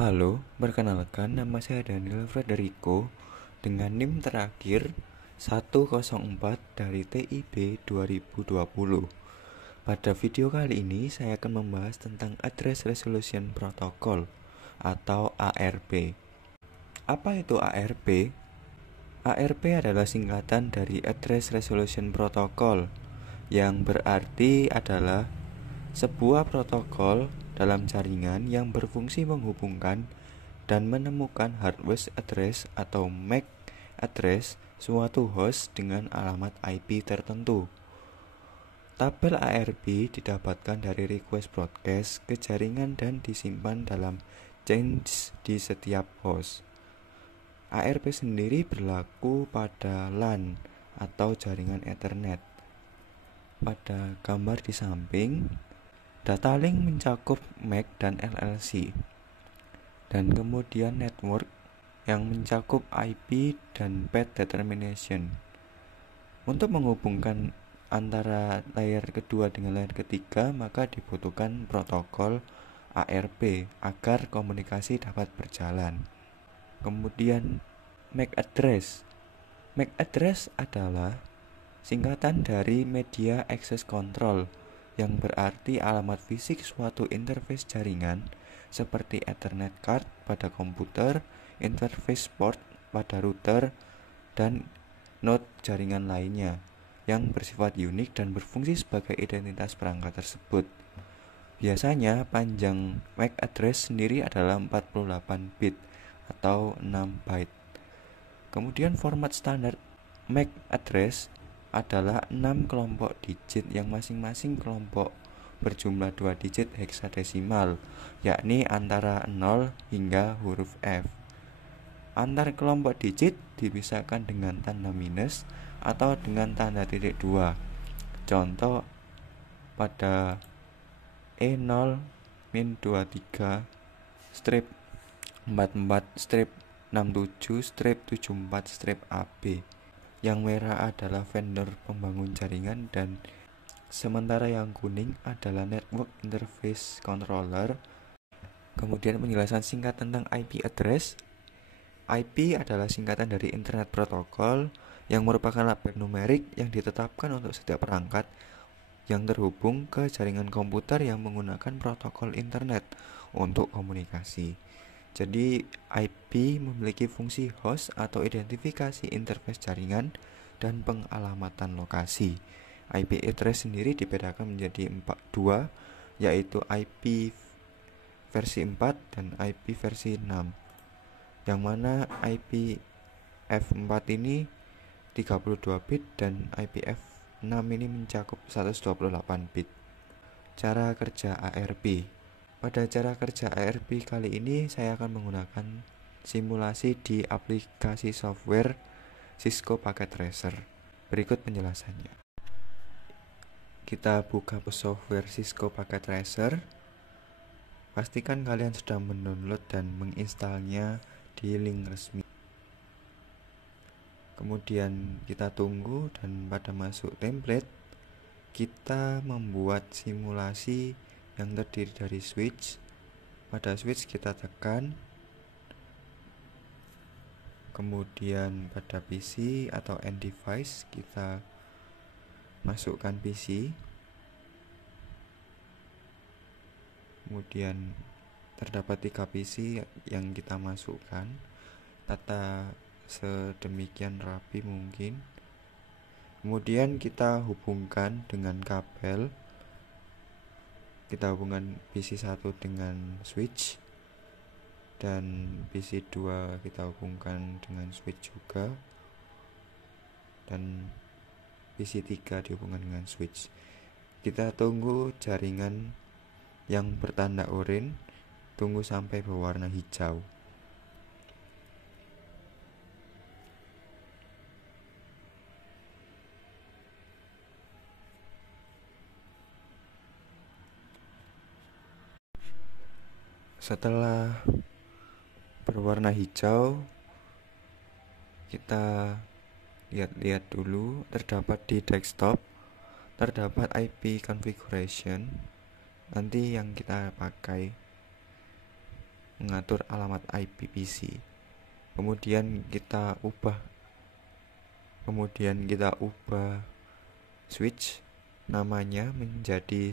Halo, perkenalkan nama saya Daniel Federico dengan NIM terakhir 104 dari TIB 2020. Pada video kali ini saya akan membahas tentang Address Resolution Protocol atau ARP. Apa itu ARP? ARP adalah singkatan dari Address Resolution Protocol yang berarti adalah sebuah protokol dalam jaringan yang berfungsi menghubungkan dan menemukan hardware address atau MAC address suatu host dengan alamat IP tertentu. Tabel ARP didapatkan dari request broadcast ke jaringan dan disimpan dalam change di setiap host. ARP sendiri berlaku pada LAN atau jaringan Ethernet. Pada gambar di samping, data link mencakup MAC dan LLC, dan kemudian network yang mencakup IP dan path determination. Untuk menghubungkan antara layer kedua dengan layer ketiga, maka dibutuhkan protokol ARP agar komunikasi dapat berjalan. Kemudian MAC address. MAC address adalah singkatan dari Media Access Control, yang berarti alamat fisik suatu interface jaringan seperti Ethernet card pada komputer, interface port pada router, dan node jaringan lainnya yang bersifat unik dan berfungsi sebagai identitas perangkat tersebut. Biasanya panjang MAC address sendiri adalah 48 bit atau 6 byte. Kemudian format standar MAC address adalah 6 kelompok digit yang masing-masing kelompok berjumlah 2 digit heksadesimal, yakni antara 0 hingga huruf F. Antar kelompok digit dipisahkan dengan tanda minus atau dengan tanda titik 2. Contoh pada E0-23 strip 44 strip 67 strip 74 strip AB. Yang merah adalah vendor pembangun jaringan dan sementara yang kuning adalah network interface controller. Kemudian penjelasan singkat tentang IP address. IP adalah singkatan dari Internet Protocol yang merupakan label numerik yang ditetapkan untuk setiap perangkat yang terhubung ke jaringan komputer yang menggunakan protokol internet untuk komunikasi. Jadi IP memiliki fungsi host atau identifikasi interface jaringan dan pengalamatan lokasi. IP address sendiri dibedakan menjadi 2, yaitu IP versi 4 dan IP versi 6. Yang mana IP F4 ini 32 bit dan IP F6 ini mencakup 128 bit. Cara kerja ARP. Pada cara kerja ARP kali ini saya akan menggunakan simulasi di aplikasi software Cisco Packet Tracer. Berikut penjelasannya. Kita buka software Cisco Packet Tracer. Pastikan kalian sudah mendownload dan menginstalnya di link resmi. Kemudian kita tunggu dan pada masuk template kita membuat simulasi yang terdiri dari switch. Pada switch kita tekan, kemudian pada PC atau end device kita masukkan PC, kemudian terdapat 3 PC yang kita masukkan, tata sedemikian rapi mungkin. Kemudian kita hubungkan dengan kabel. Kita hubungkan PC1 dengan switch dan PC2 kita hubungkan dengan switch juga, dan PC3 dihubungkan dengan switch. Kita tunggu jaringan yang bertanda oranye tunggu sampai berwarna hijau. Setelah berwarna hijau, kita lihat-lihat dulu. Terdapat di desktop, terdapat IP configuration nanti yang kita pakai. mengatur alamat IP PC. Kemudian kita ubah switch namanya menjadi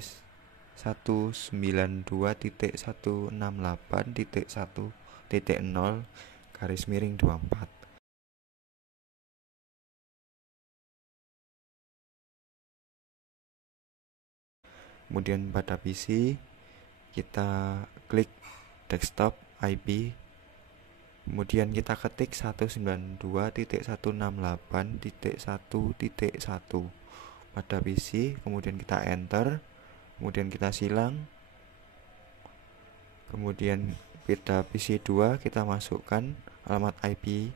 192.168.1.0/24. Kemudian pada PC kita klik desktop IP, kemudian kita ketik 192.168.1.1 pada PC, kemudian kita enter, kemudian kita silang. Kemudian pada PC 2 kita masukkan alamat IP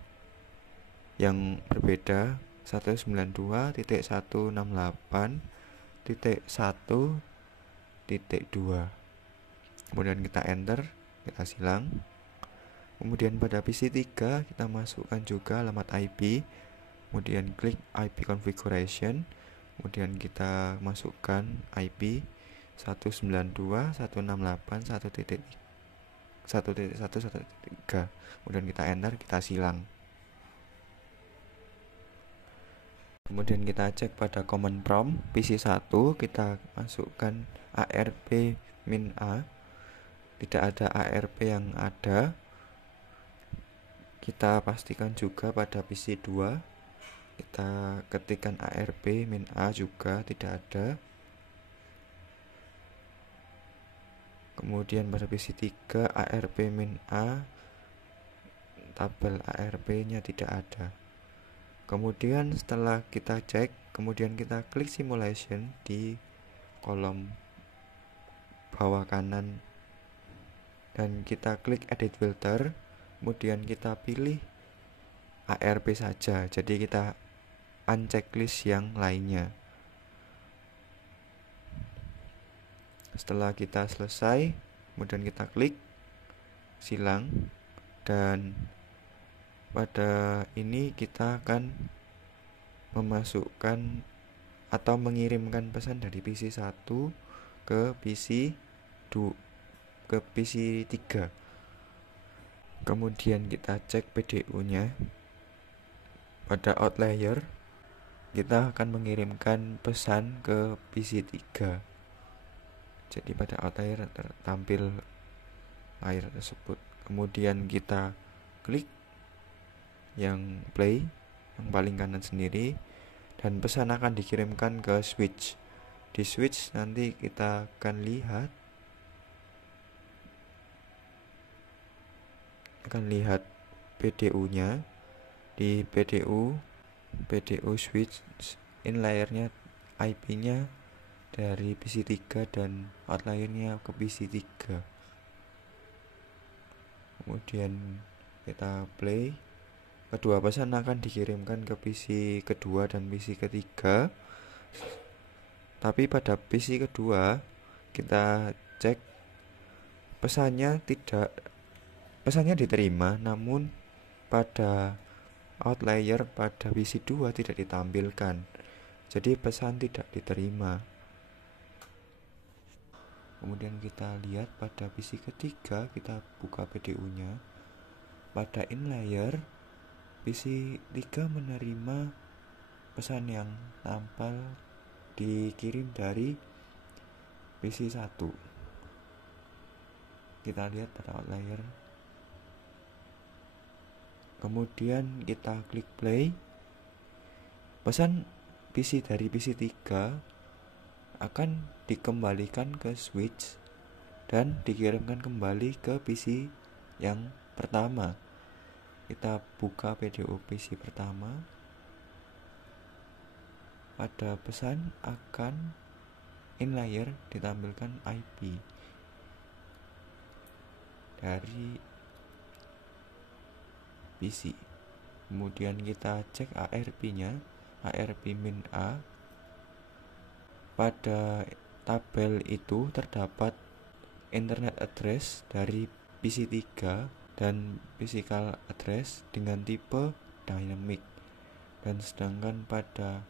yang berbeda 192.168.1.2. kemudian kita enter, kita silang. Kemudian pada PC 3 kita masukkan juga alamat IP, kemudian klik IP configuration, kemudian kita masukkan IP 192.168.1.1.1.3, kemudian kita enter, kita silang. Kemudian kita cek pada command prompt PC 1, kita masukkan ARP-A, tidak ada ARP yang ada. Kita pastikan juga pada PC 2, kita ketikkan ARP-A juga tidak ada. Kemudian pada PC 3 ARP-A, tabel ARP-nya tidak ada. Kemudian setelah kita cek, kemudian kita klik simulation di kolom bawah kanan dan kita klik edit filter, kemudian kita pilih ARP saja, jadi kita unchecklist yang lainnya. Setelah kita selesai, kemudian kita klik silang, dan pada ini kita akan memasukkan atau mengirimkan pesan dari PC 1 ke PC 3. Kemudian kita cek PDU-nya. Pada outlier kita akan mengirimkan pesan ke PC 3. Jadi pada outlier tertampil layar tersebut. Kemudian kita klik yang play yang paling kanan sendiri, dan pesan akan dikirimkan ke switch. Di switch nanti kita akan lihat PDU-nya. Di PDU switch in layernya IP-nya dari PC 3 dan outliernya ke PC 3. Kemudian kita play. Kedua pesan akan dikirimkan ke PC kedua dan PC ketiga. Tapi pada PC kedua kita cek pesannya diterima, namun pada outlier pada PC 2 tidak ditampilkan. Jadi pesan tidak diterima. Kemudian kita lihat pada PC ketiga, kita buka PDU-nya. Pada in-layer PC 3 menerima pesan yang tampil dikirim dari PC 1. Kita lihat pada outlier. Kemudian kita klik play. Pesan PC dari PC 3 akan dikembalikan ke switch dan dikirimkan kembali ke PC yang pertama. Kita buka PDU PC pertama. Pada pesan akan in layer ditampilkan IP dari PC. Kemudian kita cek ARP-nya, ARP-A. Pada tabel itu terdapat internet address dari PC 3 dan physical address dengan tipe dynamic. Dan sedangkan pada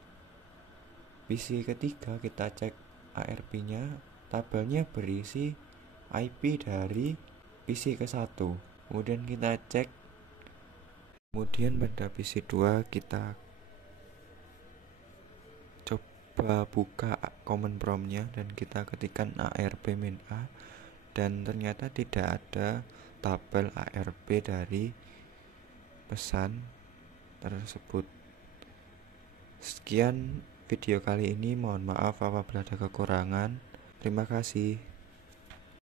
PC ketiga kita cek ARP-nya, tabelnya berisi IP dari PC ke-1, kemudian kita cek. Kemudian pada PC 2 kita coba buka command promptnya dan kita ketikkan arp-a, dan ternyata tidak ada tabel arp dari pesan tersebut. Sekian video kali ini, mohon maaf apabila ada kekurangan. Terima kasih.